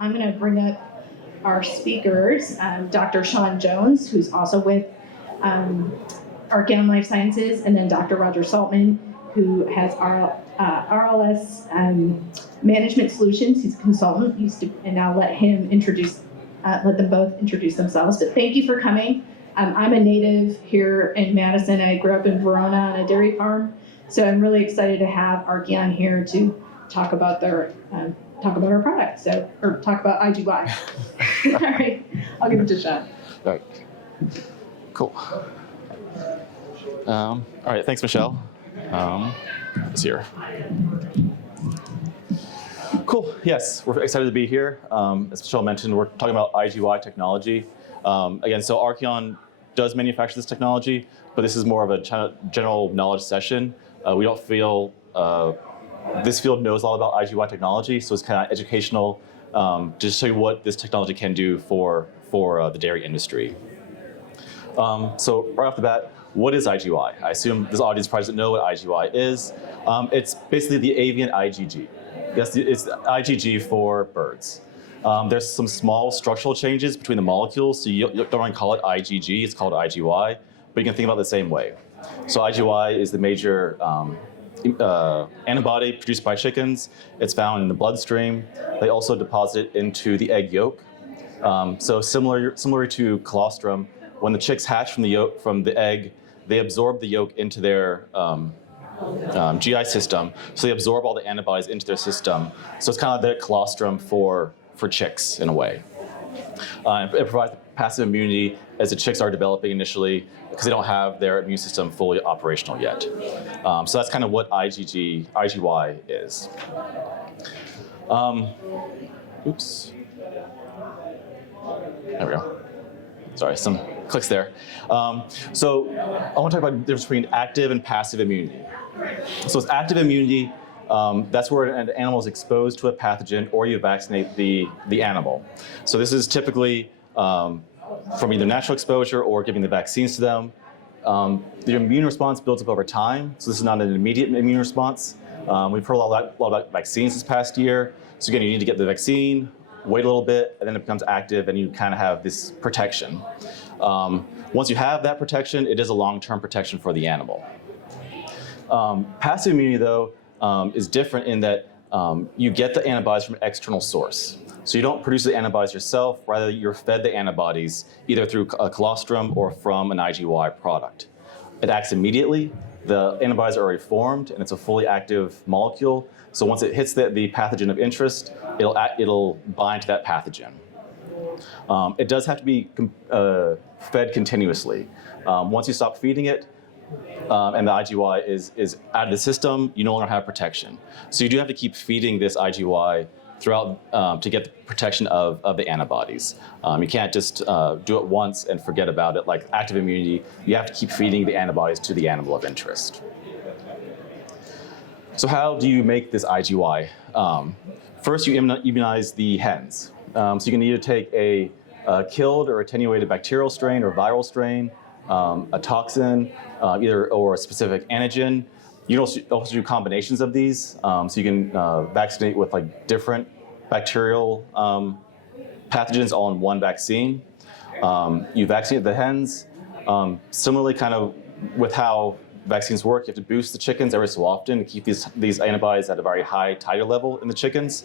I'm going to bring up our speakers, Dr. Shawn Jones, who's also with Arkion Life Sciences, and then Dr. Roger Saltman, who has RLS Management Solutions. He's a consultant, and I'll let him let them both introduce themselves. But thank you for coming. I'm a native here in Madison. I grew up in Verona on a dairy farm, so I'm really excited to have Arkion here to talk about our product, or talk about IgY. All right, I'll give it to Shawn. All right, cool. All right, thanks, Michelle. It's here. Cool, yes, we're excited to be here. As Michelle mentioned, we're talking about IgY technology. Again, so Arkion does manufacture this technology, but this is more of a general knowledge session. We don't feel this field knows a lot about IgY technology, so it's kind of educational to show you what this technology can do for the dairy industry. So right off the bat, what is IgY? I assume this audience probably doesn't know what IgY is. It's basically the avian IgG. Yes, it's IgG for birds. There's some small structural changes between the molecules, so you don't want to call it IgG, it's called IgY, but you can think about it the same way. So IgY is the major antibody produced by chickens. It's found in the bloodstream. They also deposit it into the egg yolk. So similar to colostrum, when the chicks hatch from the egg, they absorb the yolk into their GI system. So they absorb all the antibodies into their system. So it's kind of the colostrum for chicks in a way. It provides passive immunity as the chicks are developing initially because they don't have their immune system fully operational yet. So that's kind of what IgY is. Oops. There we go. Sorry, some clicks there. So I want to talk about the difference between active and passive immunity. So it's active immunity. That's where an animal is exposed to a pathogen or you vaccinate the animal. So this is typically from either natural exposure or giving the vaccines to them. The immune response builds up over time, so this is not an immediate immune response. We've heard a lot about vaccines this past year. So again, you need to get the vaccine, wait a little bit, and then it becomes active and you kind of have this protection. Once you have that protection, it is a long-term protection for the animal. Passive immunity, though, is different in that you get the antibodies from an external source. So you don't produce the antibodies yourself, rather you're fed the antibodies either through a colostrum or from an IgY product. It acts immediately, the antibodies are already formed, and it's a fully active molecule. So once it hits the pathogen of interest, it'll bind to that pathogen. It does have to be fed continuously. Once you stop feeding it, and the IgY is out of the system, you no longer have protection. So you do have to keep feeding this IgY throughout to get the protection of the antibodies. You can't just do it once and forget about it. Like active immunity, you have to keep feeding the antibodies to the animal of interest. So how do you make this IgY? First, you immunize the hens. So you can either take a killed or attenuated bacterial strain or viral strain, a toxin, or a specific antigen. You can also do combinations of these. So you can vaccinate with like different bacterial pathogens all in one vaccine. You vaccinate the hens. Similarly, kind of with how vaccines work, you have to boost the chickens every so often to keep these antibodies at a very high titer level in the chickens.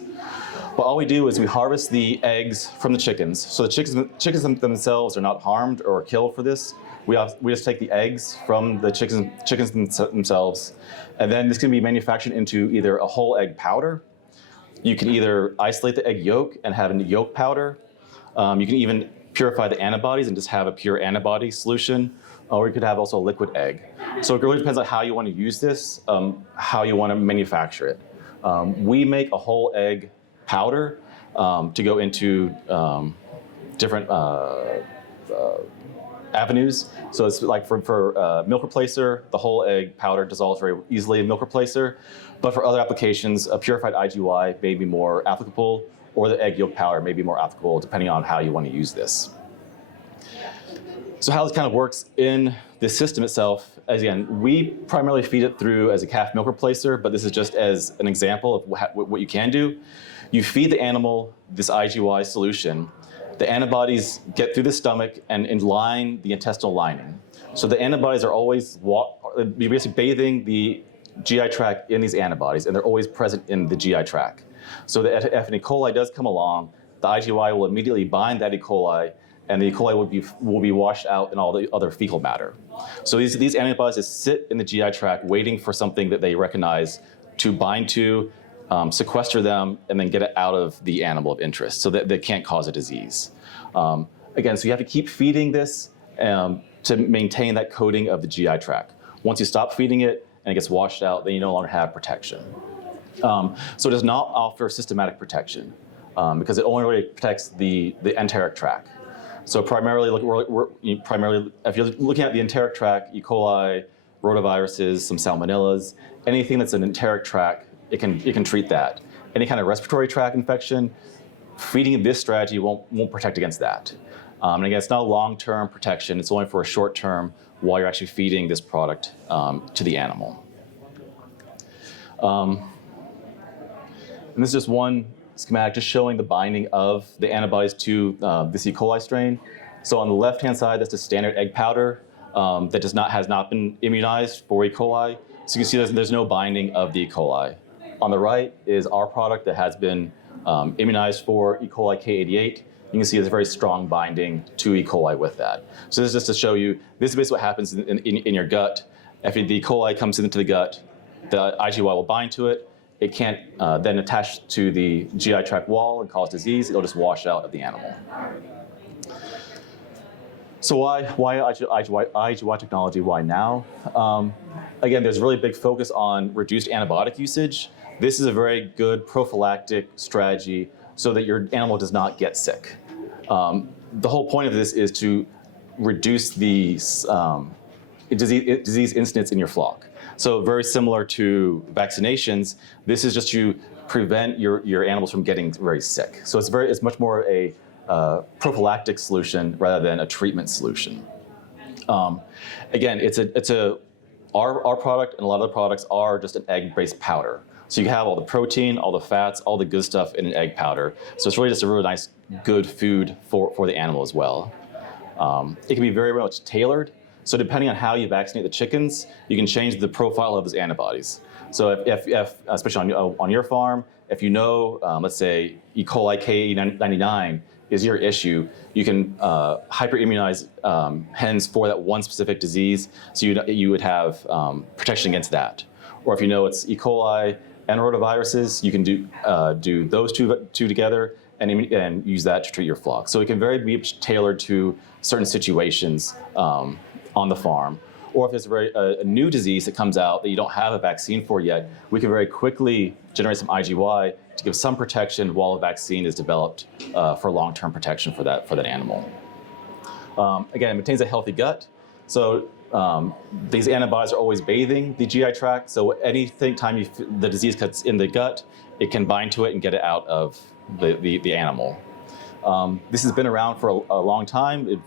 But all we do is we harvest the eggs from the chickens. So the chickens themselves are not harmed or killed for this. We just take the eggs from the chickens themselves, and then this can be manufactured into either a whole egg powder. You can either isolate the egg yolk and have a yolk powder. You can even purify the antibodies and just have a pure antibody solution, or you could have also a liquid egg. So it really depends on how you want to use this, how you want to manufacture it. We make a whole egg powder to go into different avenues. So it's like for milk replacer, the whole egg powder dissolves very easily in milk replacer. But for other applications, a purified IgY may be more applicable, or the egg yolk powder may be more applicable depending on how you want to use this. So how this kind of works in this system itself, again, we primarily feed it through as a calf milk replacer, but this is just as an example of what you can do. You feed the animal this IgY solution. The antibodies get through the stomach and line the intestinal lining. So the antibodies are always you're basically bathing the GI tract in these antibodies, and they're always present in the GI tract. So if an E. coli does come along, the IgY will immediately bind that E. coli, and the E. coli will be washed out in all the other fecal matter. So these antibodies just sit in the GI tract waiting for something that they recognize to bind to, sequester them, and then get it out of the animal of interest so that they can't cause a disease. Again, so you have to keep feeding this to maintain that coating of the GI tract. Once you stop feeding it and it gets washed out, then you no longer have protection. So it does not offer systematic protection because it only really protects the enteric tract. So primarily, if you're looking at the enteric tract, E. coli, rotaviruses, some salmonellas, anything that's an enteric tract, it can treat that. Any kind of respiratory tract infection, feeding this strategy won't protect against that. And again, it's not a long-term protection. It's only for a short term while you're actually feeding this product to the animal. And this is just one schematic just showing the binding of the antibodies to this E. coli strain. So on the left-hand side, that's the standard egg powder that has not been immunized for E. coli. So you can see there's no binding of the E. coli. On the right is our product that has been immunized for E. coli K88. You can see there's a very strong binding to E. coli with that. So this is just to show you, this is basically what happens in your gut. If the E. coli comes into the gut, the IgY will bind to it. It can't then attach to the GI tract wall and cause disease. It'll just wash out of the animal. So why IgY technology? Why now? Again, there's a really big focus on reduced antibiotic usage. This is a very good prophylactic strategy so that your animal does not get sick. The whole point of this is to reduce the disease incidence in your flock. So very similar to vaccinations, this is just to prevent your animals from getting very sick. So it's much more a prophylactic solution rather than a treatment solution. Again, our product and a lot of the products are just an egg-based powder. So you have all the protein, all the fats, all the good stuff in an egg powder. So it's really just a really nice, good food for the animal as well. It can be very much tailored. So depending on how you vaccinate the chickens, you can change the profile of those antibodies. So if especially on your farm, if you know, let's say E. coli K99 is your issue, you can hyperimmunize hens for that one specific disease, so you would have protection against that. Or if you know it's E. coli and rotaviruses, you can do those two together and use that to treat your flock. So it can be tailored to certain situations on the farm. Or if there's a new disease that comes out that you don't have a vaccine for yet, we can very quickly generate some IgY to give some protection while a vaccine is developed for long-term protection for that animal. Again, it maintains a healthy gut. So these antibodies are always bathing the GI tract. So anytime the disease cuts in the gut, it can bind to it and get it out of the animal. This has been around for a long time. It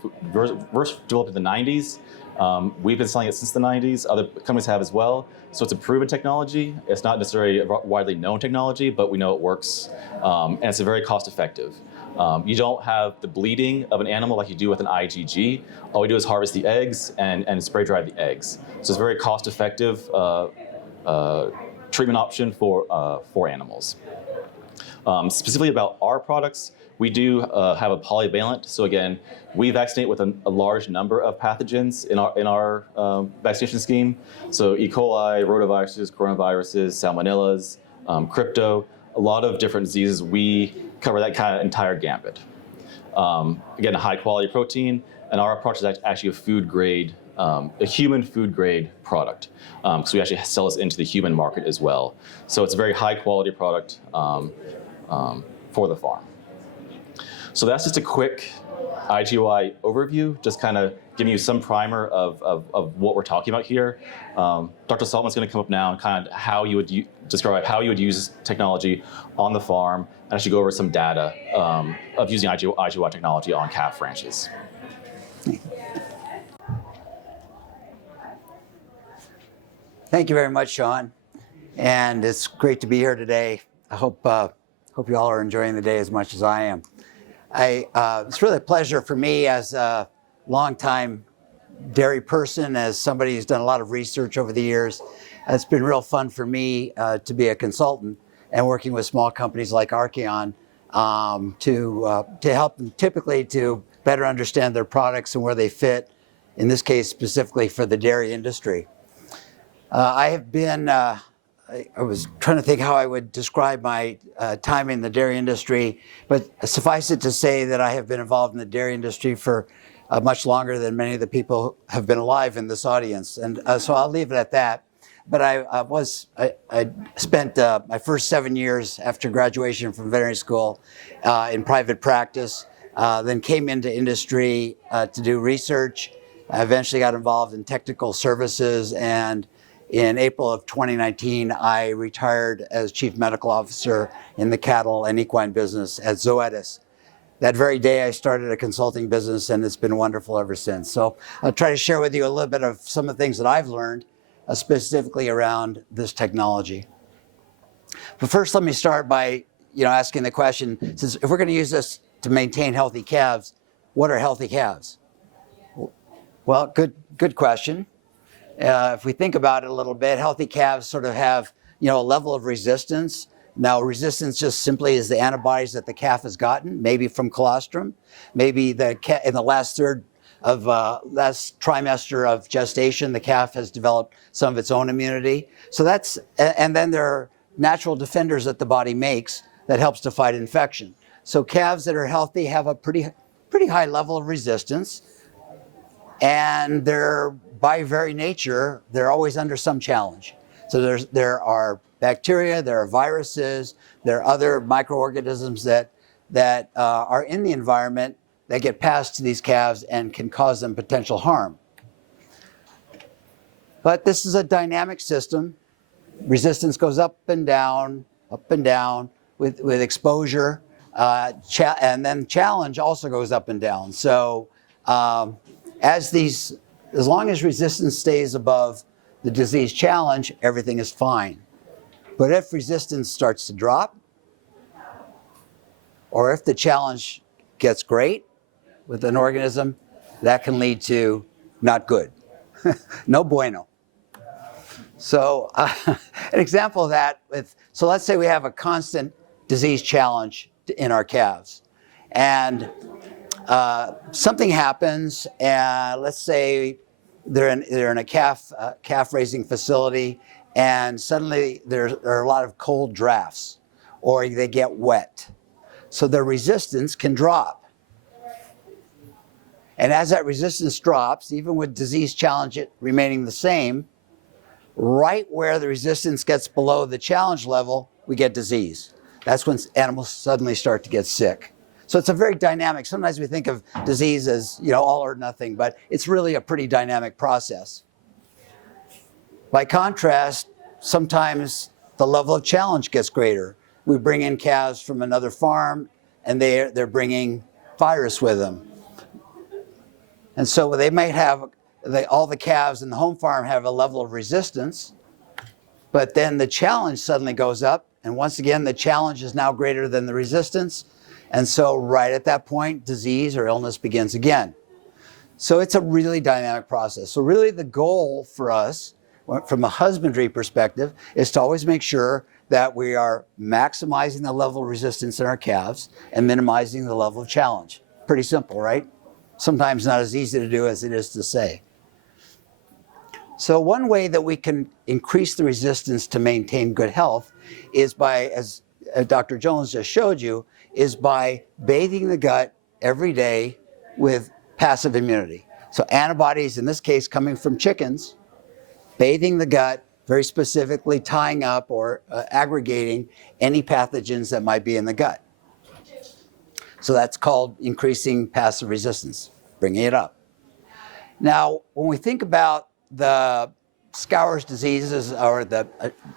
first developed in the 90s. We've been selling it since the 90s. Other companies have as well. So it's a proven technology. It's not necessarily a widely known technology, but we know it works. And it's very cost effective. You don't have the bleeding of an animal like you do with an IgG. All we do is harvest the eggs and spray dry the eggs. So it's a very cost effective treatment option for animals. Specifically about our products, we do have a polyvalent. So again, we vaccinate with a large number of pathogens in our vaccination scheme. So E. coli, rotaviruses, coronaviruses, salmonellas, crypto, a lot of different diseases. We cover that kind of entire gambit. Again, a high quality protein, and our product is actually a food grade, a human food grade product. So we actually sell this into the human market as well. So it's a very high quality product for the farm. So that's just a quick IgY overview, just kind of giving you some primer of what we're talking about here. Dr. Saltman's going to come up now and kind of describe how you would use this technology on the farm, and actually go over some data of using IgY technology on calf ranches. Thank you very much, Shawn. And it's great to be here today. I hope Hope you all are enjoying the day as much as I am. It's really a pleasure for me as a longtime dairy person, as somebody who's done a lot of research over the years. It's been real fun for me to be a consultant and working with small companies like Arkion to help them typically to better understand their products and where they fit, in this case specifically for the dairy industry. I have been, I was trying to think how I would describe my time in the dairy industry, but suffice it to say that I have been involved in the dairy industry for much longer than many of the people have been alive in this audience. And so I'll leave it at that. But I spent my first 7 years after graduation from veterinary school in private practice, then came into industry to do research. I eventually got involved in technical services, and in April of 2019, I retired as Chief Medical Officer in the cattle and equine business at Zoetis. That very day, I started a consulting business, and it's been wonderful ever since. So I'll try to share with you a little bit of some of the things that I've learned, specifically around this technology. But first, let me start by asking the question, since if we're going to use this to maintain healthy calves, what are healthy calves? Well, good question. If we think about it a little bit, healthy calves sort of have a level of resistance. Now, resistance just simply is the antibodies that the calf has gotten, maybe from colostrum, maybe in the last trimester of gestation, the calf has developed some of its own immunity. So and then there are natural defenders that the body makes that helps to fight infection. So calves that are healthy have a pretty high level of resistance, and they're, by very nature, they're always under some challenge. So there are bacteria, there are viruses, there are other microorganisms that are in the environment that get passed to these calves and can cause them potential harm. But this is a dynamic system. Resistance goes up and down with exposure, and then challenge also goes up and down. So as long as resistance stays above the disease challenge, everything is fine. But if resistance starts to drop, or if the challenge gets great with an organism, that can lead to not good. No bueno. So an example of that, so let's say we have a constant disease challenge in our calves. And something happens, and let's say they're in a calf raising facility, and suddenly there are a lot of cold drafts, or they get wet. So their resistance can drop. And as that resistance drops, even with disease challenge remaining the same, right where the resistance gets below the challenge level, we get disease. That's when animals suddenly start to get sick. So it's a very dynamic, sometimes we think of disease as all or nothing, but it's really a pretty dynamic process. By contrast, sometimes the level of challenge gets greater. We bring in calves from another farm, and they're bringing virus with them. And so they might have, all the calves in the home farm have a level of resistance, but then the challenge suddenly goes up, and once again, the challenge is now greater than the resistance, and so right at that point, disease or illness begins again. So it's a really dynamic process. So really the goal for us, from a husbandry perspective, is to always make sure that we are maximizing the level of resistance in our calves and minimizing the level of challenge. Pretty simple, right? Sometimes not as easy to do as it is to say. So one way that we can increase the resistance to maintain good health is by, as Dr. Jones just showed you, is by bathing the gut every day with passive immunity. So antibodies, in this case coming from chickens, bathing the gut, very specifically tying up or aggregating any pathogens that might be in the gut. So that's called increasing passive resistance, bringing it up. Now, when we think about the scours diseases, or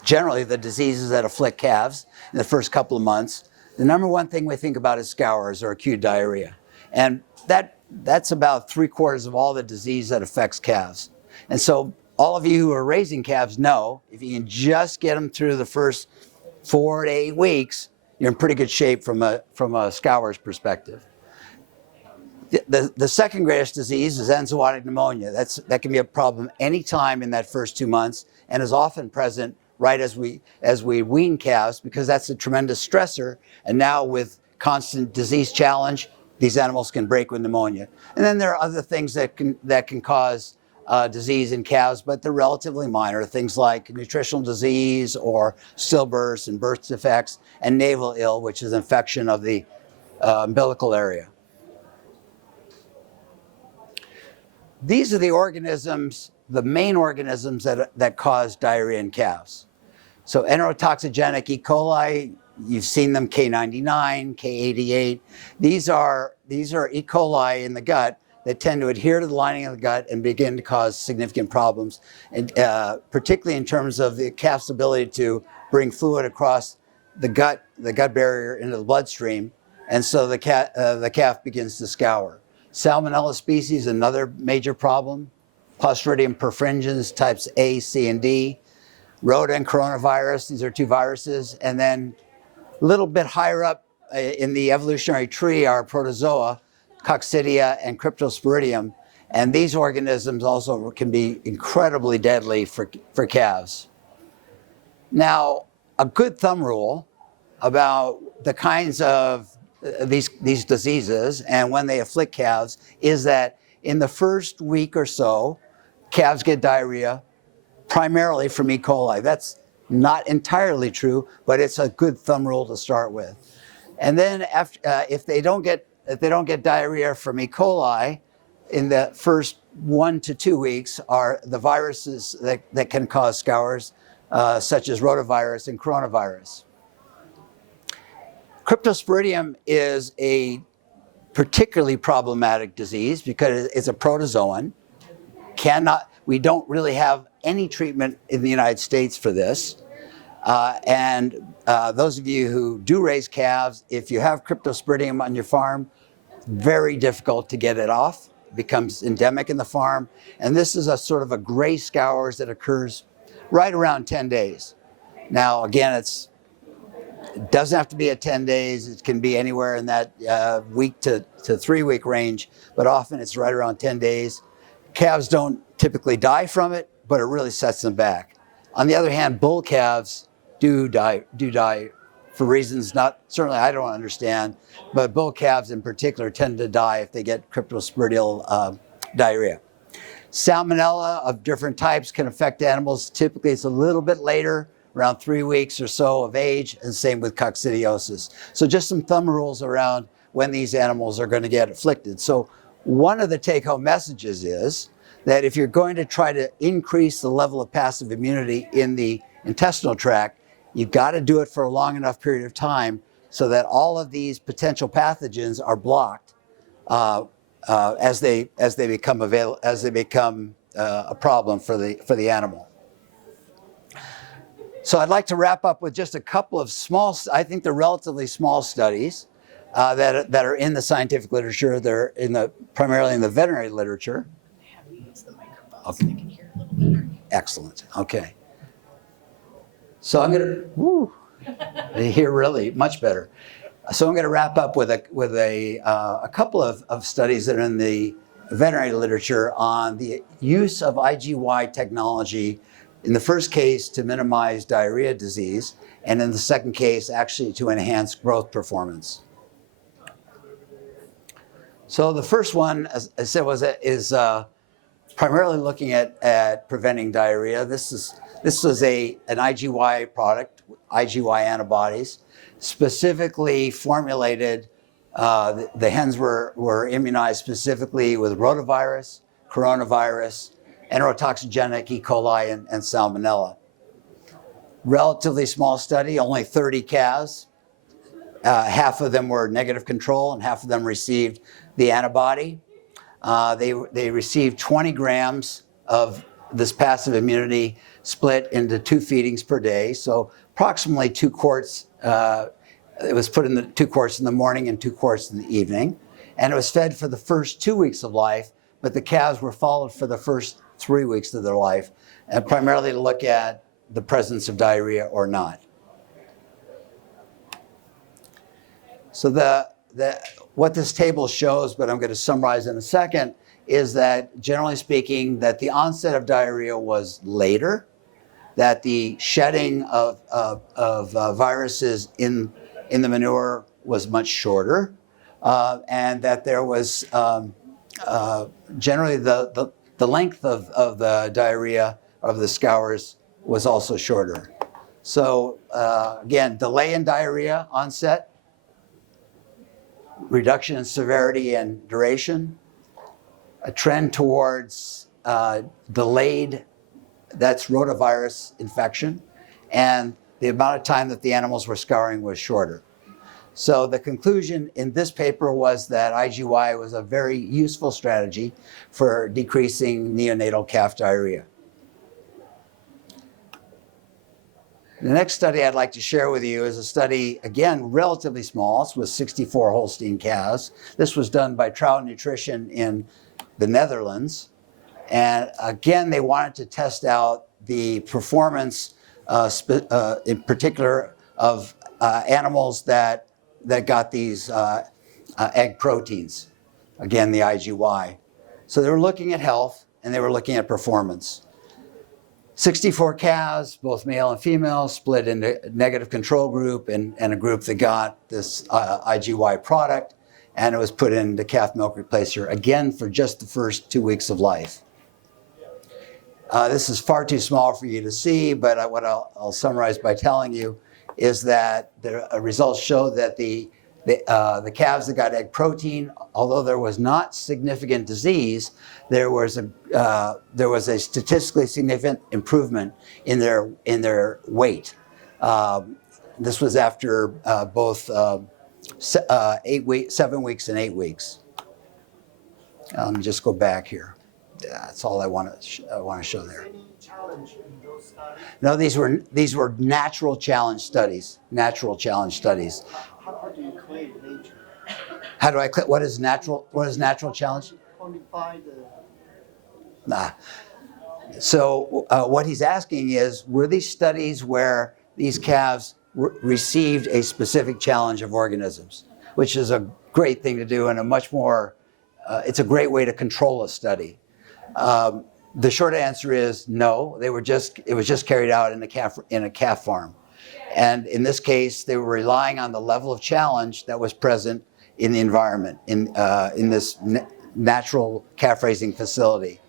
generally the diseases that afflict calves in the first couple of months, the number one thing we think about is scours or acute diarrhea. And that's about 3/4 of all the disease that affects calves. And so all of you who are raising calves know if you can just get them through the first 4 to 8 weeks, you're in pretty good shape from a scour's perspective. The second greatest disease is enzootic pneumonia. That can be a problem anytime in that first 2 months and is often present right as we wean calves, because that's a tremendous stressor. And now with constant disease challenge, these animals can break with pneumonia. And then there are other things that can cause disease in calves, but they're relatively minor. Things like nutritional disease or stillbirths and birth defects, and navel ill, which is infection of the umbilical area. These are the organisms, the main organisms that cause diarrhea in calves. So enterotoxigenic E. coli, you've seen them, K99, K88. These are E. coli in the gut that tend to adhere to the lining of the gut and begin to cause significant problems, and particularly in terms of the calf's ability to bring fluid across the gut barrier into the bloodstream, and so the calf begins to scour. Salmonella species, another major problem. Clostridium perfringens types A, C, and D. Rota and coronavirus, these are two viruses. And then a little bit higher up in the evolutionary tree are protozoa, Coccidia and Cryptosporidium. And these organisms also can be incredibly deadly for calves. Now, a good thumb rule about the kinds of these diseases and when they afflict calves is that in the first week or so, calves get diarrhea primarily from E. coli. That's not entirely true, but it's a good thumb rule to start with. And then if they don't get diarrhea from E. coli, in the first 1 to 2 weeks are the viruses that can cause scours, such as rotavirus and coronavirus. Cryptosporidium is a particularly problematic disease because it's a protozoan. We don't really have any treatment in the United States for this. And those of you who do raise calves, if you have Cryptosporidium on your farm, very difficult to get it off. It becomes endemic in the farm. And this is a sort of a gray scours that occurs right around 10 days. Now, again, it doesn't have to be at 10 days. It can be anywhere in that week to 3 week range, but often it's right around 10 days. Calves don't typically die from it, but it really sets them back. On the other hand, bull calves do die for reasons certainly I don't understand, but bull calves in particular tend to die if they get cryptosporidial diarrhea. Salmonella of different types can affect animals. Typically, it's a little bit later, around 3 weeks or so of age, and same with coccidiosis. So just some thumb rules around when these animals are going to get afflicted. So one of the take-home messages is that if you're going to try to increase the level of passive immunity in the intestinal tract, you've got to do it for a long enough period of time so that all of these potential pathogens are blocked as they become a problem for the animal. So I'd like to wrap up with just a couple of I think they're relatively small studies that are in the scientific literature. They're primarily in the veterinary literature. Okay. So I can hear a little better. Excellent. Okay. So I'm going to hear really much better. So I'm going to wrap up with a couple of studies that are in the veterinary literature on the use of IgY technology. In the first case, to minimize diarrhea disease, and in the second case, actually to enhance growth performance. So the first one, as I said, is primarily looking at preventing diarrhea. This was an IgY product, IgY antibodies, specifically formulated. The hens were immunized specifically with rotavirus, coronavirus, enterotoxigenic E. coli, and salmonella. Relatively small study, only 30 calves. Half of them were negative control and half of them received the antibody. They received 20 grams of this passive immunity split into 2 feedings per day. So approximately 2 quarts. It was put in the 2 quarts in the morning and 2 quarts in the evening. And it was fed for the first 2 weeks of life, but the calves were followed for the first 3 weeks of their life, and primarily to look at the presence of diarrhea or not. So what this table shows, but I'm going to summarize in a second, is that generally speaking, that the onset of diarrhea was later, that the shedding of viruses in the manure was much shorter, and that there was generally the length of the diarrhea of the scours was also shorter. So again, delay in diarrhea onset, reduction in severity and duration, a trend towards delayed, that's rotavirus infection, and the amount of time that the animals were scouring was shorter. So the conclusion in this paper was that IgY was a very useful strategy for decreasing neonatal calf diarrhea. The next study I'd like to share with you is a study, again, relatively small. It's with 64 Holstein calves. This was done by Trout Nutrition in the Netherlands. And again, they wanted to test out the performance, in particular, of animals that got these egg proteins, again, the IgY. So they were looking at health and they were looking at performance. 64 calves, both male and female, split into a negative control group and a group that got this IgY product, and it was put into calf milk replacer, again, for just the first 2 weeks of life. This is far too small for you to see, but what I'll summarize by telling you is that the results show that the calves that got egg protein, although there was not significant disease, there was a statistically significant improvement in their weight. This was after both 7 weeks and 8 weeks. Let me just go back here. That's all I want to show there. Any challenge in those studies? No, these were natural challenge studies. Natural challenge studies. How do you claim nature? How do I click? What is natural? What is natural challenge? Quantify the. Nah. So what he's asking is, were these studies where these calves received a specific challenge of organisms, which is a great thing to do and a much more. It's a great way to control a study. The short answer is no. It was just carried out in a calf farm, and in this case, they were relying on the level of challenge that was present in the environment in this natural calf raising facility.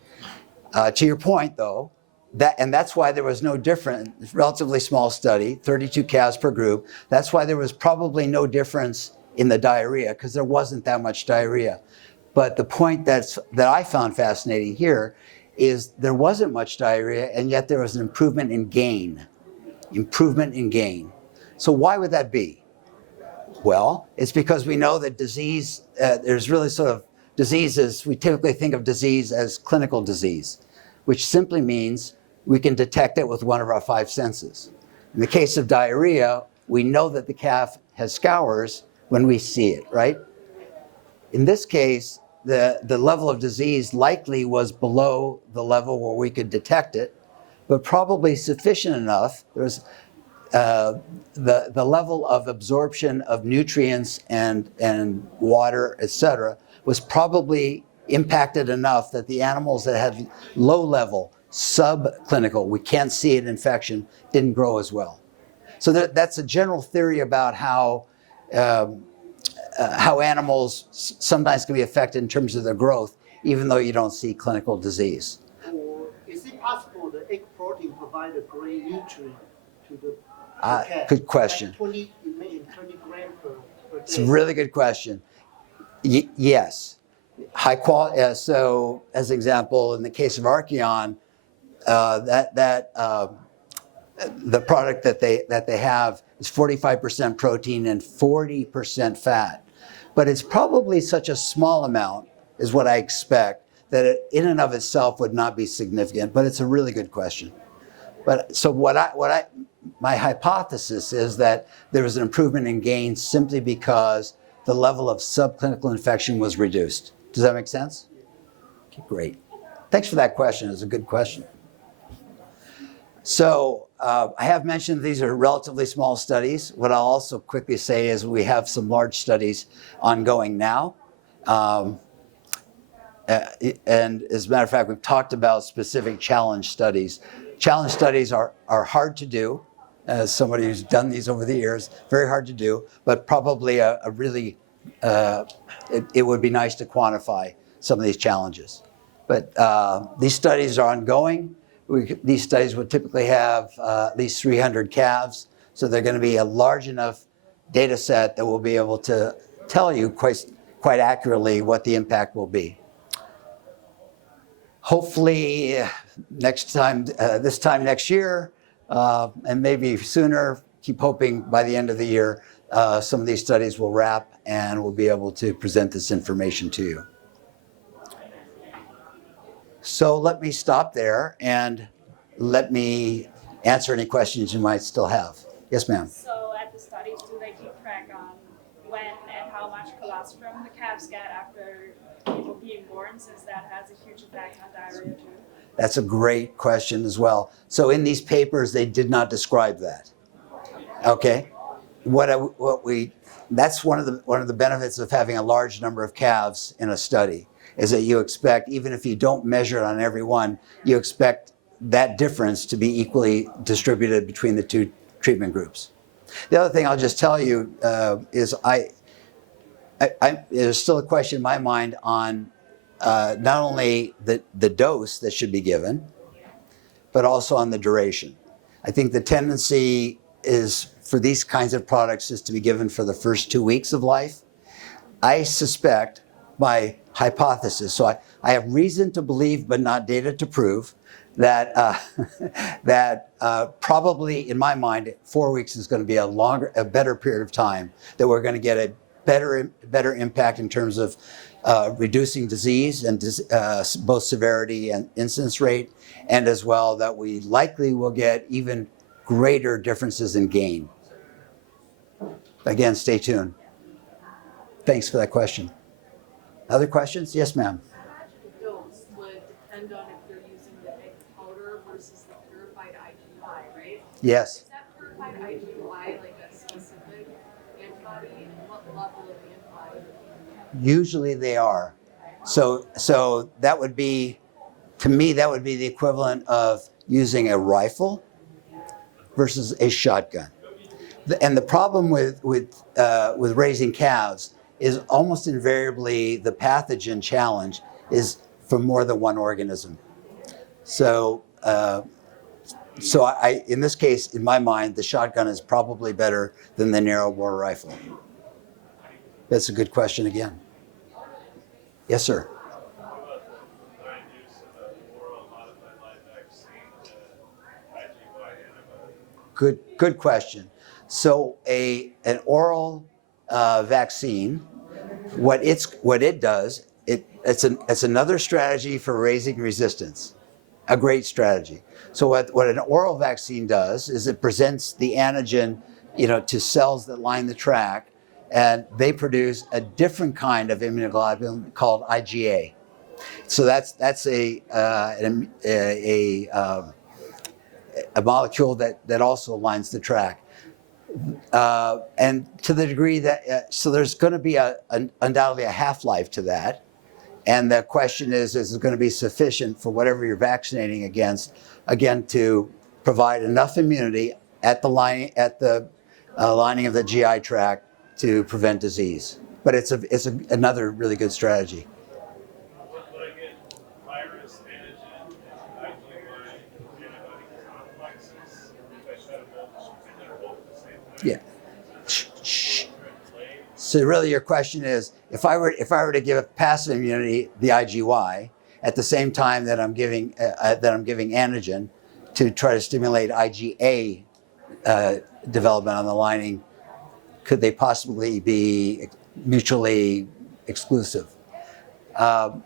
To your point, though, that's why there was no difference. Relatively small study, 32 calves per group. That's why there was probably no difference in the diarrhea, because there wasn't that much diarrhea. But the point that I found fascinating here is there wasn't much diarrhea, and yet there was an improvement in gain. Improvement in gain. So why would that be? Well, it's because we know that disease, there's really sort of diseases, we typically think of disease as clinical disease, which simply means we can detect it with one of our 5 senses. In the case of diarrhea, we know that the calf has scours when we see it, right? In this case, the level of disease likely was below the level where we could detect it, but probably sufficient enough. There's the level of absorption of nutrients and water, etc., was probably impacted enough that the animals that had low level, subclinical, we can't see it infection, didn't grow as well. So that's a general theory about how animals sometimes can be affected in terms of their growth, even though you don't see clinical disease. Or is it possible the egg protein provide a great nutrient to the cat? Good question. Like 20 grams per day. It's a really good question. Yes. High quality. So, as an example, in the case of Arkion, the product that they have is 45% protein and 40% fat. But it's probably such a small amount, is what I expect, that it in and of itself would not be significant. But it's a really good question. But so my hypothesis is that there was an improvement in gain simply because the level of subclinical infection was reduced. Does that make sense? Okay, great. Thanks for that question. It's a good question. So I have mentioned these are relatively small studies. What I'll also quickly say is we have some large studies ongoing now. And as a matter of fact, we've talked about specific challenge studies. Challenge studies are hard to do. As somebody who's done these over the years, very hard to do, but probably a really, it would be nice to quantify some of these challenges. But these studies are ongoing. These studies would typically have at least 300 calves, so they're going to be a large enough data set that we'll be able to tell you quite accurately what the impact will be. Hopefully, this time next year, and maybe sooner, keep hoping by the end of the year, some of these studies will wrap and we'll be able to present this information to you. So let me stop there and let me answer any questions you might still have. Yes, ma'am. So at the studies, do they keep track on when and how much colostrum the calves get after people being born, since that has a huge effect on diarrhea too? That's a great question as well. So in these papers, they did not describe that. Okay, that's one of the benefits of having a large number of calves in a study, is that you expect, even if you don't measure it on every one, you expect that difference to be equally distributed between the two treatment groups. The other thing I'll just tell you is there's still a question in my mind on not only the dose that should be given, but also on the duration. I think the tendency is for these kinds of products is to be given for the first 2 weeks of life. I suspect, my hypothesis, so I have reason to believe but not data to prove, that probably in my mind 4 weeks is going to be a better period of time, that we're going to get a better impact in terms of reducing disease and both severity and incidence rate, and as well that we likely will get even greater differences in gain. Again, stay tuned. Thanks for that question. Other questions? Yes, ma'am. How much the dose would depend on if you're using the egg powder versus the purified IgY, right? Yes. Is that purified IgY like a specific antibody, and what level of antibody? Usually they are. So that would be, to me, that would be the equivalent of using a rifle versus a shotgun. And the problem with raising calves is almost invariably the pathogen challenge is for more than one organism. So in this case, in my mind, the shotgun is probably better than the narrow bore rifle. That's a good question again. Yes, sir. Good question. So an oral vaccine, what it does, it's another strategy for raising resistance, a great strategy. So what an oral vaccine does is it presents the antigen, to cells that line the tract, and they produce a different kind of immunoglobulin called IgA. So that's a molecule that also lines the tract. And to the degree that, so there's going to be undoubtedly a half-life to that. And the question is it going to be sufficient for whatever you're vaccinating against, again, to provide enough immunity at the lining of the GI tract to prevent disease? But it's another really good strategy. Would I get virus, antigen, IgY, antibody complexes if I shot them both at the same time? Yeah. So really, your question is, if I were to give a passive immunity, the IgY, at the same time that I'm giving antigen to try to stimulate IgA development on the lining, could they possibly be mutually exclusive? The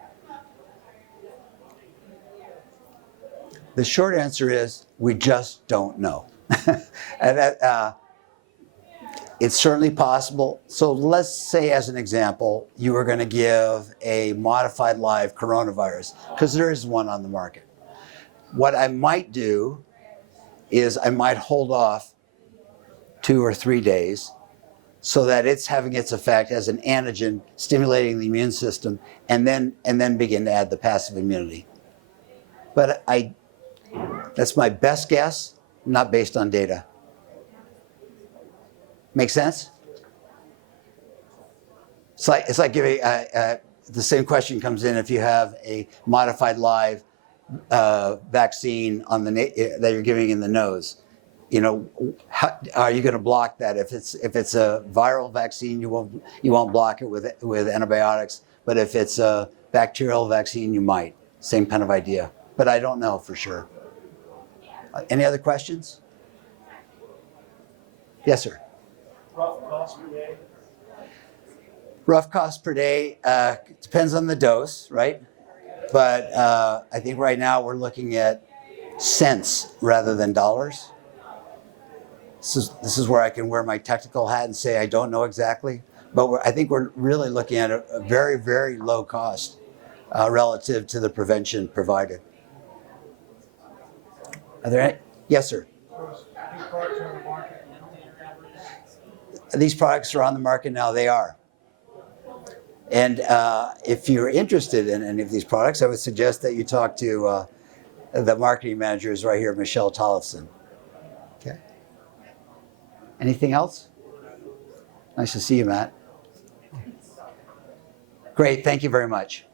short answer is we just don't know. And it's certainly possible. So let's say, as an example, you were going to give a modified live coronavirus, because there is one on the market. What I might do is I might hold off 2 or 3 days so that it's having its effect as an antigen stimulating the immune system, and then begin to add the passive immunity. But that's my best guess, not based on data. Make sense? It's like giving the same question comes in if you have a modified live vaccine on that you're giving in the nose. You know, how are you going to block that? If it's a viral vaccine, you won't block it with antibiotics. But if it's a bacterial vaccine, you might. Same kind of idea. But I don't know for sure. Any other questions? Yes, sir. Rough cost per day? Rough cost per day depends on the dose, right? But I think right now we're looking at cents rather than dollars. This is where I can wear my technical hat and say I don't know exactly. But I think we're really looking at a very, very low cost relative to the prevention provided. Are there any? Yes, sir. These products are on the market now. They are. And if you're interested in any of these products, I would suggest that you talk to the marketing manager is right here, Michelle Tollefson. Okay. Anything else? Nice to see you, Matt. Great. Thank you very much.